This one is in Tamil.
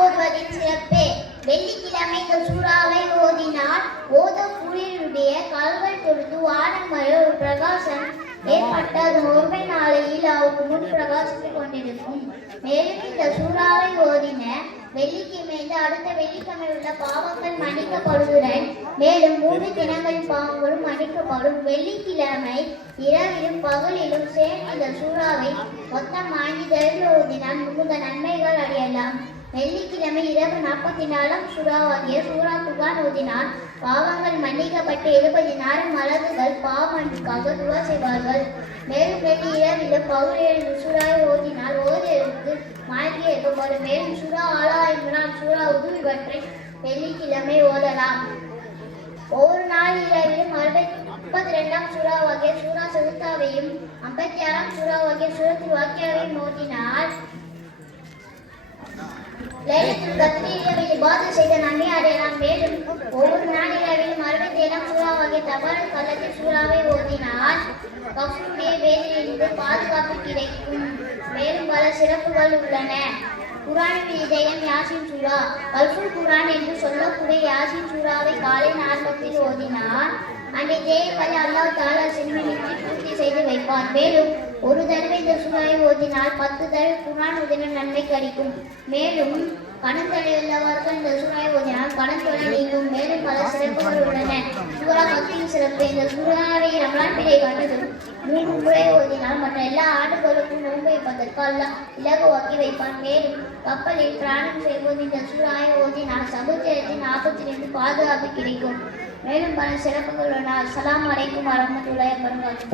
ஓதுவதின் சிறப்பு. வெள்ளிக்கிழமை இந்த சூறாவை ஓதினால் ஓதக்கூடியவருடைய கால்கள் பொறுத்து வானமர ஒரு பிரகாசம் ஏற்பட்ட அது ஒருமை நாளையில் அவருக்கு முன் பிரகாசித்துக் கொண்டிருக்கும். மேலும் இந்த சூறாவை ஓதின வெள்ளிக்கிழமை அடுத்த வெள்ளிக்கிழமை உள்ள பாவங்கள் மன்னிக்கப்படுவதுடன் மேலும் 3 தினங்களின் பாவங்களும் மன்னிக்கப்படும். வெள்ளிக்கிழமை இரவிலும் பகலிலும் சேர்ந்து இந்த சூறாவை மொத்தம் 5 தடவை ஓதினால் மிகுந்த நன்மைகள் அடையலாம். வெள்ளிக்கிழமை இரவு 44ஆம் சூறாவாகிய சூரா துகான் ஓதினால் பாவங்கள் மன்னிக்கப்பட்டு 70 மலக்குகள் பாவமன்னிப்புக்காக துவா செய்வார்கள். மேலும் வெள்ளி இரவிலும் பகலில் சூறாவை ஓதினால் ஓதியவருக்கு மாற்றி ஏற்படும். மேலும் சூரா ஆலா இம்ரான் சூரா உது இவற்றை வெள்ளிக்கிழமை ஓதலாம். ஒவ்வொரு நாள் இரவிலும் 32ஆம் சூறாவாகிய சூரா சகுத்தாவையும் 56ஆம் சூறாவாகிய சூரத்துல் வாக்கியாவையும் ஓதினால் லைலத்துல் கத்ரில் இபாதத் செய்த நன்மை அடையலாம். மேலும் ஒவ்வொரு நாள் இரவிலும் 67ஆம் சூறாவாகிய தபாரக் கல்லத்தில் சூறாவை ஓதினால் கஃபூருடைய வேதியிலிருந்து பாதுகாப்பு கிடைக்கும். மேலும் பல சிறப்புகள் உள்ளன. குர்ஆனின் இதயம் யாசின் சூரா. அல்ஃபுல் குர்ஆன் என்று சொல்லக்கூடிய யாசின் சூறாவை காலை ஆரம்பத்தில் ஓதினால் அந்த தேவைகளை அல்லாஹ் தஆலா செல்வமின்றி பூர்த்தி செய்து வைப்பான். மேலும் ஒரு தடவை இந்த சூறாவை ஓதினால் 10 தடவை குர்ஆன் ஓதின நன்மை கிடைக்கும். மேலும் கடன் தொல்லை உள்ளவர்கள் இந்த சூறாவை ஓதினால் கடன் தொல்லை நீங்கும். மேலும் பல சிறப்புகள் உள்ளன. சூரா பக்தியின் சிறப்பு. இந்த சூறாவை ரமலான் பிறை கண்டதும் 3 முறை ஓதினால் மற்ற எல்லா ஆண்டுகளுக்கும் நோன்பு வைப்பதற்கு அல்லாஹ் இலகுவாக்கி வைப்பான். மேலும் கப்பலில் பிராணம் செய்வது இந்த சூறாவை ஓதினால் சமுத்திரத்தின் ஆபத்திலிருந்து பாதுகாப்பு கிடைக்கும். மேலும் பல சிறப்புகள் உள்ளன. அஸ்ஸலாமு அலைக்கும் வரஹ்மத்துல்லாஹி வபரகாத்துஹு.